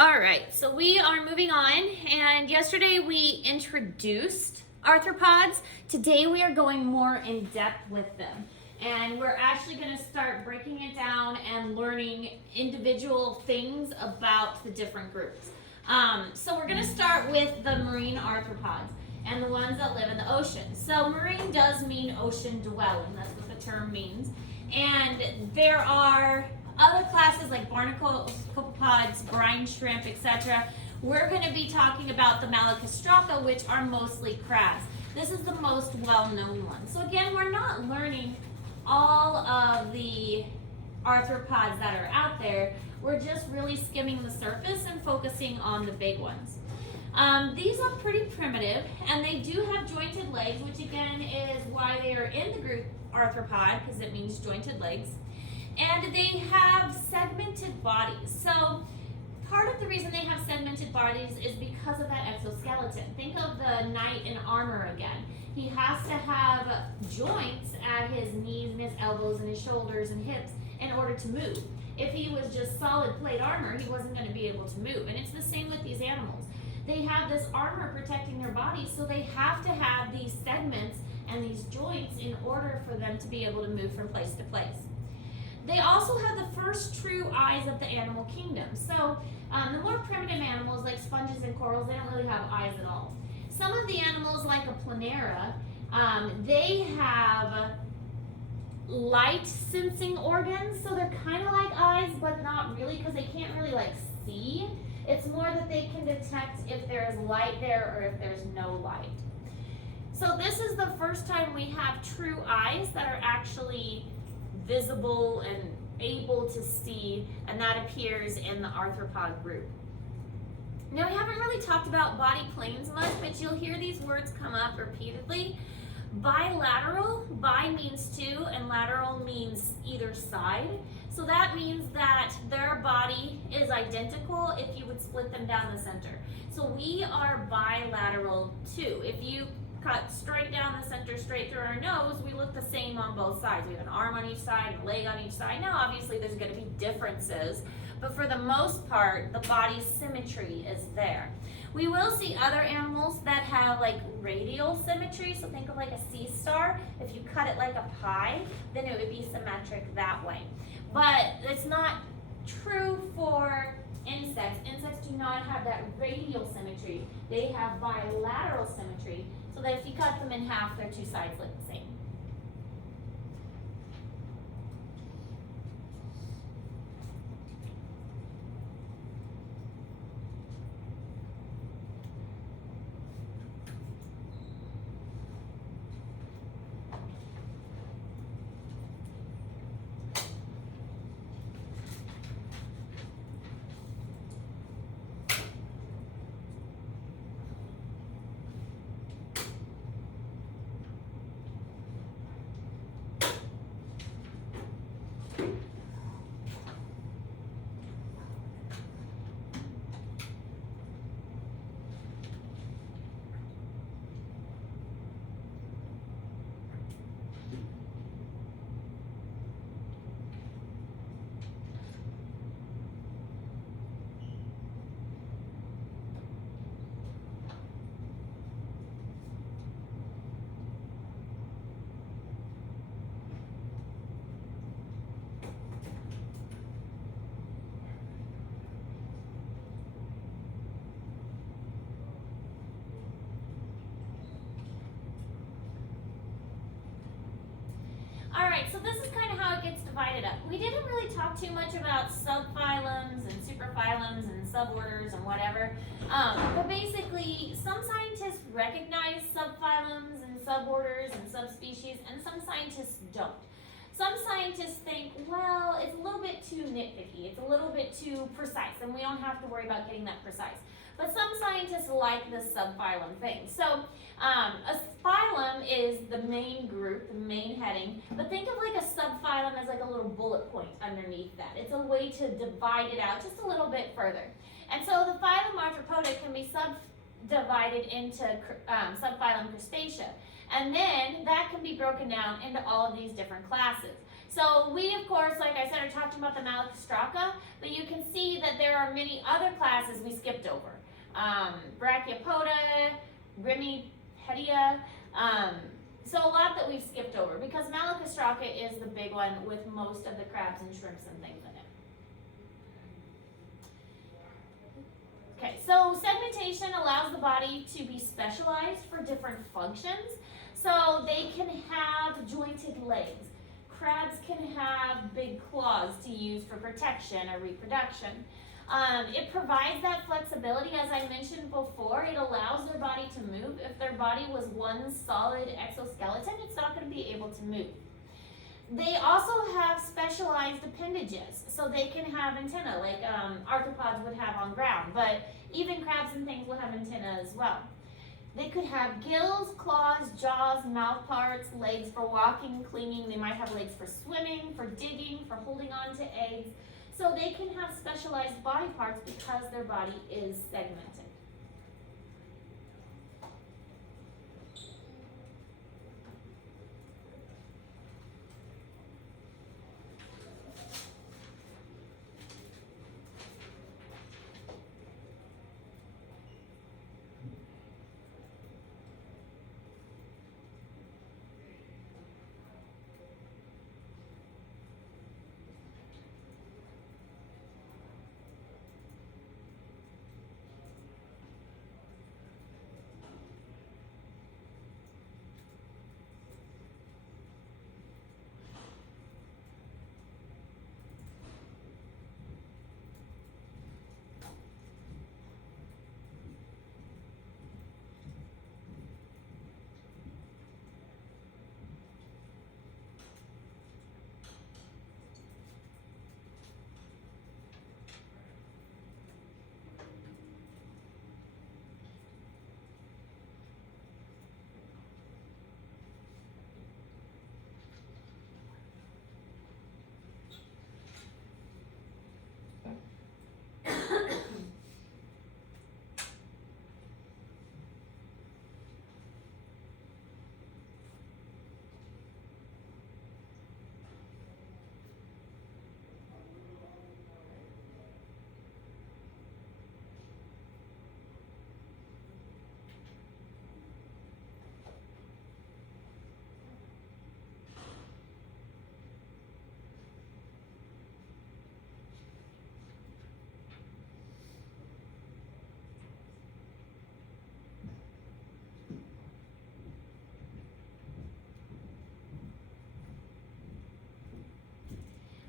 All right, so we are moving on, and yesterday we introduced arthropods. Today we are going more in depth with them, and we're actually going to start breaking it down and learning individual things about the different groups. So we're going to start with the marine arthropods and the ones that live in the ocean. So marine does mean ocean dwelling, that's what the term means, and there are other classes like barnacles, copepods, brine shrimp, etc. We're going to be talking about the malacostraca, which are mostly crabs. This is the most well-known one. So again, we're not learning all of the arthropods that are out there. We're just really skimming the surface and focusing on the big ones. These are pretty primitive, and they do have jointed legs, which again is why they are in the group arthropod, because it means jointed legs. And they have segmented bodies. So part of the reason they have segmented bodies is because of that exoskeleton. Think of the knight in armor again. He has to have joints at his knees and his elbows and his shoulders and hips in order to move. If he was just solid plate armor, he wasn't going to be able to move. And it's the same with these animals. They have this armor protecting their bodies, so they have to have these segments and these joints in order for them to be able to move from place to place. They also have the first true eyes of the animal kingdom. So the more primitive animals like sponges and corals, they don't really have eyes at all. Some of the animals like a planera, they have light sensing organs. So they're kind of like eyes, but not really, because they can't really like see. It's more that they can detect if there's light there or if there's no light. So this is the first time we have true eyes that are actually visible and able to see, and that appears in the arthropod group. Now, we haven't really talked about body planes much, but you'll hear these words come up repeatedly. Bilateral, bi means two, and lateral means either side. So that means that their body is identical if you would split them down the center. So we are bilateral too. If you cut straight down the center, straight through our nose, we look the same on both sides. We have an arm on each side, a leg on each side. Now, obviously, there's going to be differences, but for the most part, the body symmetry is there. We will see other animals that have like radial symmetry, so think of like a sea star. If you cut it like a pie, then it would be symmetric that way. But it's not true for insects. Insects do not have that radial symmetry. They have bilateral symmetry, so that if you cut them in half, their two sides look the same. Alright, so this is kind of how it gets divided up. We didn't really talk too much about subphylums and superphylums and suborders and whatever. But basically, some scientists recognize subphylums and suborders and subspecies, and some scientists don't. Some scientists think, well, it's a little bit too nitpicky, it's a little bit too precise, and we don't have to worry about getting that precise. But some scientists like this subphylum thing. So a phylum is the main group, the main heading, but think of like a subphylum as like a little bullet point underneath that. It's a way to divide it out just a little bit further. And so the phylum Arthropoda can be subdivided into subphylum Crustacea. And then that can be broken down into all of these different classes. So we, of course, like I said, are talking about the Malacostraca, but you can see that there are many other classes we skipped over. Brachiopoda, Remipedia, so a lot that we've skipped over because Malacostraca is the big one with most of the crabs and shrimps and things in it. Okay, so segmentation allows the body to be specialized for different functions. So they can have jointed legs. Crabs can have big claws to use for protection or reproduction. It provides that flexibility, as I mentioned before. It allows their body to move. If their body was one solid exoskeleton, it's not going to be able to move. They also have specialized appendages, so they can have antennae, like arthropods would have on ground, but even crabs and things will have antennae as well. They could have gills, claws, jaws, mouth parts, legs for walking, clinging. They might have legs for swimming, for digging, for holding on to eggs. So they can have specialized body parts because their body is segmented.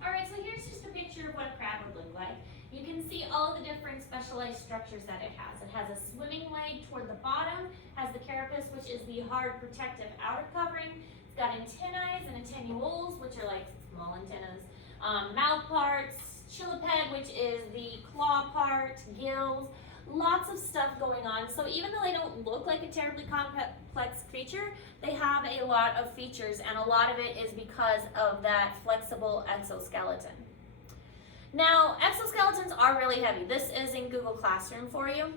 Alright, so here's just a picture of what a crab would look like. You can see all the different specialized structures that it has. It has a swimming leg toward the bottom, has the carapace, which is the hard protective outer covering. It's got antennae and antennules, which are like small antennas, mouth parts, chiliped, which is the claw part, gills, lots of stuff going on. So even though they don't look like a terribly complex creature, they have a lot of features, and a lot of it is because of that flexible exoskeleton. Now, exoskeletons are really heavy. This is in Google Classroom for you.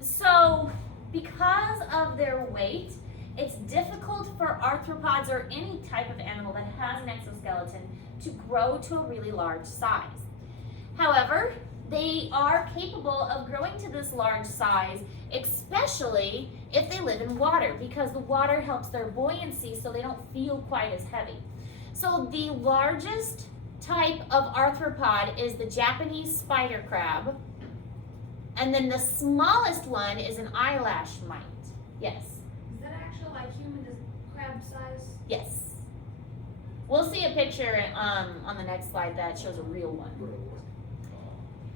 So because of their weight, it's difficult for arthropods or any type of animal that has an exoskeleton to grow to a really large size. However, they are capable of growing to this large size, especially if they live in water, because the water helps their buoyancy so they don't feel quite as heavy. So the largest type of arthropod is the Japanese spider crab, and then the smallest one is an eyelash mite. Yes? Is that actually like human crab size? Yes. We'll see a picture on the next slide that shows a real one.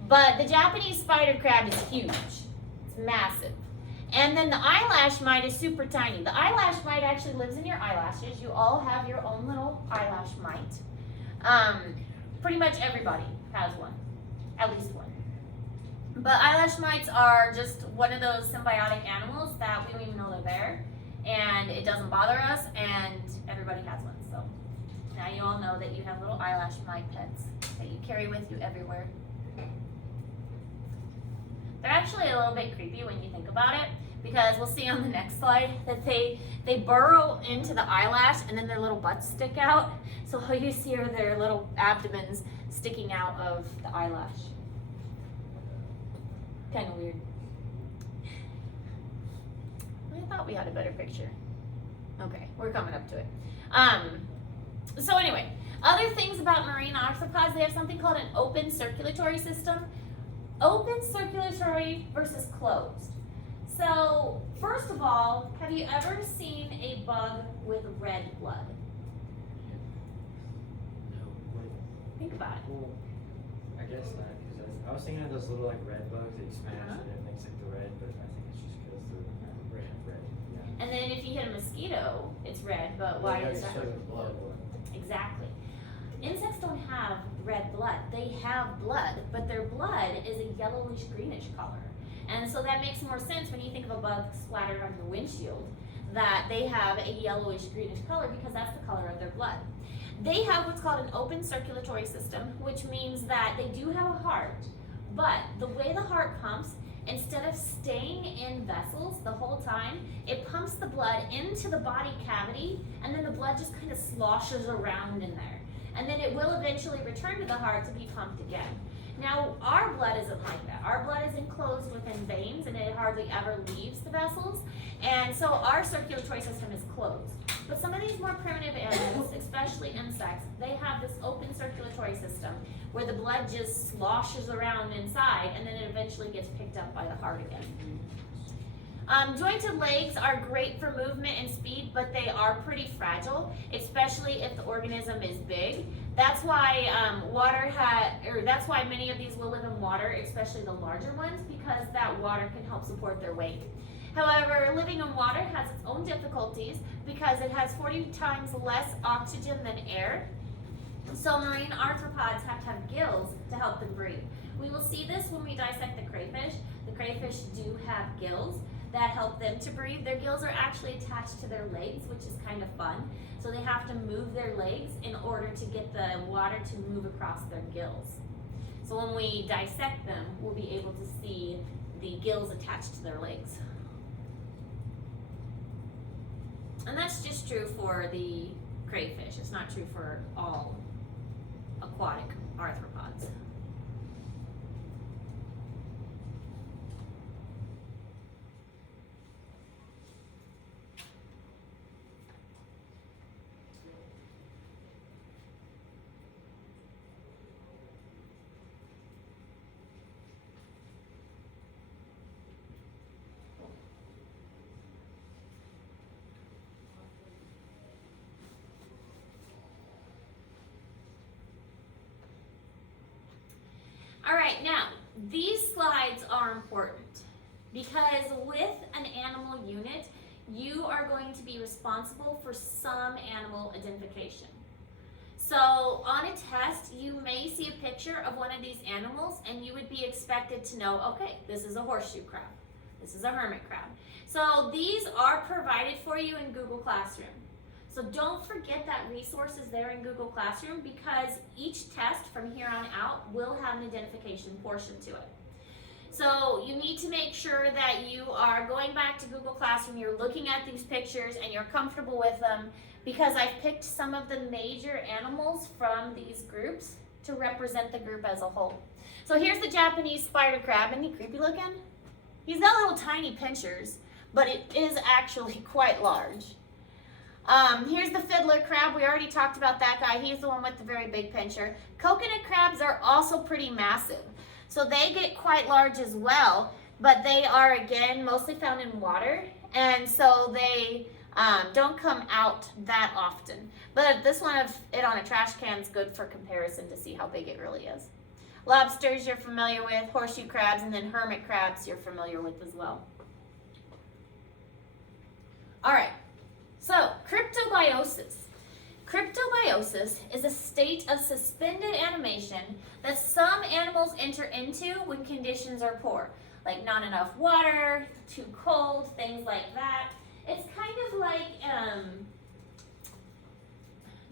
But the Japanese spider crab is huge. It's massive. And then the eyelash mite is super tiny. The eyelash mite actually lives in your eyelashes. You all have your own little eyelash mite. Pretty much everybody has one, at least one. But eyelash mites are just one of those symbiotic animals that we don't even know they're there, and it doesn't bother us, and everybody has one. So now you all know that you have little eyelash mite pets that you carry with you everywhere. They're actually a little bit creepy when you think about it, because we'll see on the next slide that they burrow into the eyelash and then their little butts stick out. So all you see are their little abdomens sticking out of the eyelash. Kind of weird. I thought we had a better picture. Okay, we're coming up to it. So anyway, other things about marine arthropods, they have something called an open circulatory system. Open circulatory versus closed. So first of all, have you ever seen a bug with red blood? Think about it. Well, I guess not, because I was thinking of those little like red bugs that you smash and it makes like the red, but I think it's just because they're red. Yeah. And then if you hit a mosquito, it's red, but why is that? Blood. Exactly. Insects don't have red blood. They have blood, but their blood is a yellowish greenish color. And so that makes more sense when you think of a bug splattered on your windshield, that they have a yellowish greenish color because that's the color of their blood. They have what's called an open circulatory system, which means that they do have a heart, but the way the heart pumps, instead of staying in vessels the whole time, it pumps the blood into the body cavity, and then the blood just kind of sloshes around in there. And then it will eventually return to the heart to be pumped again. Now, our blood isn't like that. Our blood is enclosed within veins, and it hardly ever leaves the vessels, and so our circulatory system is closed. But some of these more primitive animals, especially insects, they have this open circulatory system where the blood just sloshes around inside, and then it eventually gets picked up by the heart again. Jointed legs are great for movement and speed, but they are pretty fragile, especially if the organism is big. That's why that's why many of these will live in water, especially the larger ones, because that water can help support their weight. However, living in water has its own difficulties because it has 40 times less oxygen than air. So marine arthropods have to have gills to help them breathe. We will see this when we dissect the crayfish. The crayfish do have gills that help them to breathe. Their gills are actually attached to their legs, which is kind of fun. So they have to move their legs in order to get the water to move across their gills. So when we dissect them, we'll be able to see the gills attached to their legs. And that's just true for the crayfish. It's not true for all aquatic arthropods. All right, now, these slides are important because with an animal unit, you are going to be responsible for some animal identification. So on a test, you may see a picture of one of these animals and you would be expected to know, okay, this is a horseshoe crab, this is a hermit crab. So these are provided for you in Google Classroom. So don't forget that resource is there in Google Classroom because each test from here on out will have an identification portion to it. So you need to make sure that you are going back to Google Classroom, you're looking at these pictures and you're comfortable with them because I've picked some of the major animals from these groups to represent the group as a whole. So here's the Japanese spider crab. Isn't he creepy looking? He's got little tiny pinchers, but it is actually quite large. Here's the fiddler crab. We already talked about that guy. He's the one with the very big pincher. Coconut crabs are also pretty massive. So they get quite large as well, but they are, again, mostly found in water. And so they don't come out that often. But this one of it on a trash can is good for comparison to see how big it really is. Lobsters you're familiar with, horseshoe crabs, and then hermit crabs you're familiar with as well. All right. So, cryptobiosis. Cryptobiosis is a state of suspended animation that some animals enter into when conditions are poor, like not enough water, too cold, things like that. It's kind of like,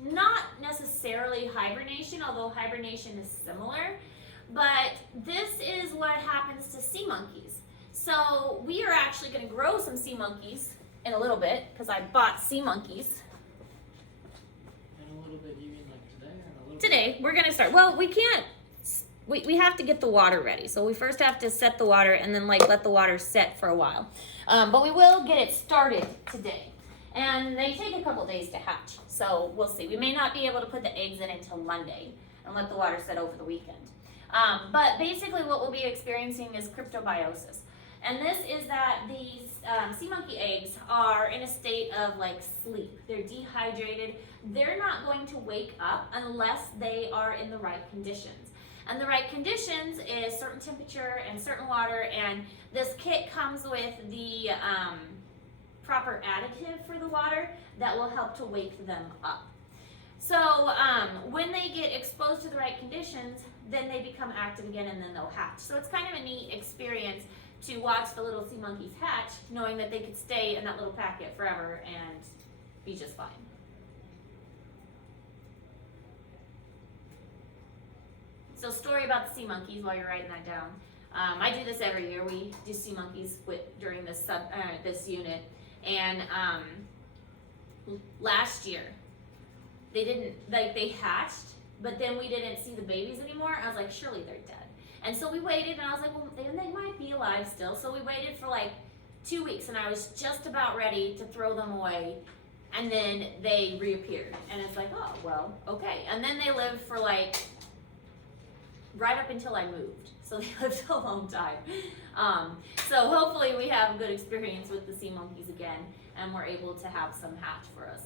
not necessarily hibernation, although hibernation is similar, but this is what happens to sea monkeys. So, we are actually going to grow some sea monkeys in a little bit because I bought sea monkeys. In a little bit, you mean like today we're gonna start. Well, we can't. We have to get the water ready. So we first have to set the water and then like let the water set for a while. But we will get it started today. And they take a couple days to hatch. So we'll see. We may not be able to put the eggs in until Monday and let the water set over the weekend. But basically what we'll be experiencing is cryptobiosis. And this is that these sea monkey eggs are in a state of like sleep. They're dehydrated. They're not going to wake up unless they are in the right conditions. And the right conditions is certain temperature and certain water, and this kit comes with the proper additive for the water that will help to wake them up. So when they get exposed to the right conditions, then they become active again and then they'll hatch. So it's kind of a neat experience to watch the little sea monkeys hatch, knowing that they could stay in that little packet forever and be just fine. So story about the sea monkeys while you're writing that down. I do this every year. We do sea monkeys during this this unit. And last year, they hatched, but then we didn't see the babies anymore. I was like, surely they're dead. And so we waited, and I was like, well, they might be alive still. So we waited for like 2 weeks, and I was just about ready to throw them away. And then they reappeared. And it's like, oh, well, okay. And then they lived for like right up until I moved. So they lived a long time. So hopefully we have a good experience with the sea monkeys again, and we're able to have some hatch for us.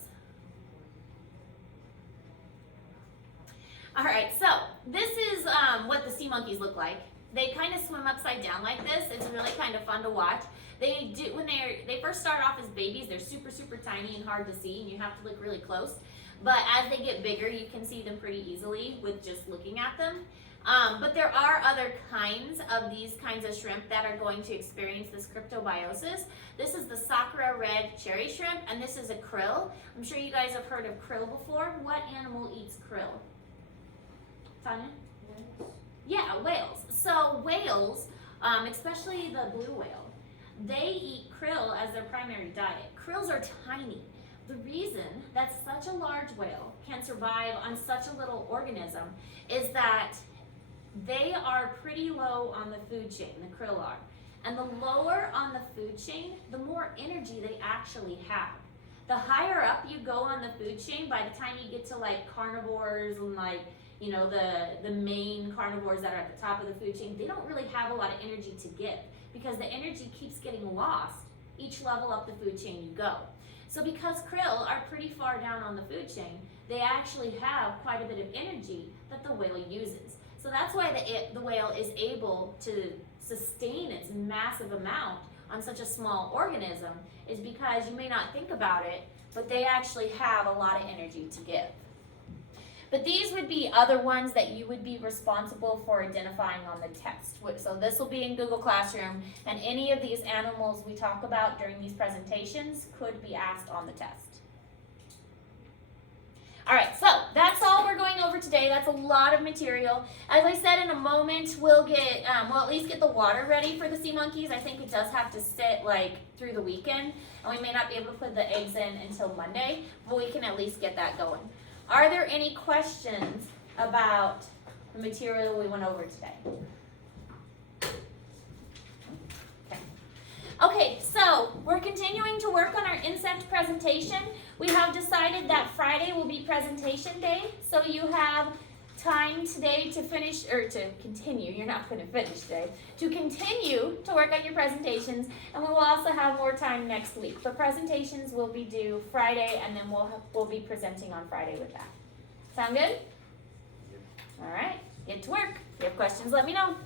All right, so this is what the sea monkeys look like. They kind of swim upside down like this. It's really kind of fun to watch. They do when they first start off as babies, they're super, super tiny and hard to see, and you have to look really close. But as they get bigger, you can see them pretty easily with just looking at them. But there are other kinds of these kinds of shrimp that are going to experience this cryptobiosis. This is the Sakura red cherry shrimp, and this is a krill. I'm sure you guys have heard of krill before. What animal eats krill? Tanya? Yeah, whales. So whales, especially the blue whale, they eat krill as their primary diet. Krills are tiny. The reason that such a large whale can survive on such a little organism is that they are pretty low on the food chain, the krill are. And the lower on the food chain, the more energy they actually have. The higher up you go on the food chain, by the time you get to like carnivores and like, you know, the main carnivores that are at the top of the food chain, they don't really have a lot of energy to give because the energy keeps getting lost each level up the food chain you go. So because krill are pretty far down on the food chain, they actually have quite a bit of energy that the whale uses. So that's why the whale is able to sustain its massive amount on such a small organism, is because you may not think about it, but they actually have a lot of energy to give. But these would be other ones that you would be responsible for identifying on the test. So this will be in Google Classroom, and any of these animals we talk about during these presentations could be asked on the test. All right, so that's all we're going over today. That's a lot of material. As I said, in a moment, we'll get, we'll at least get the water ready for the sea monkeys. I think it does have to sit like through the weekend, and we may not be able to put the eggs in until Monday, but we can at least get that going. Are there any questions about the material we went over today? Okay, so we're continuing to work on our insect presentation. We have decided that Friday will be presentation day, so you have time today to finish, or to continue, you're not going to finish today, to continue to work on your presentations, and we will also have more time next week. But presentations will be due Friday, and then we'll be presenting on Friday with that. Sound good? All right, get to work. If you have questions, let me know.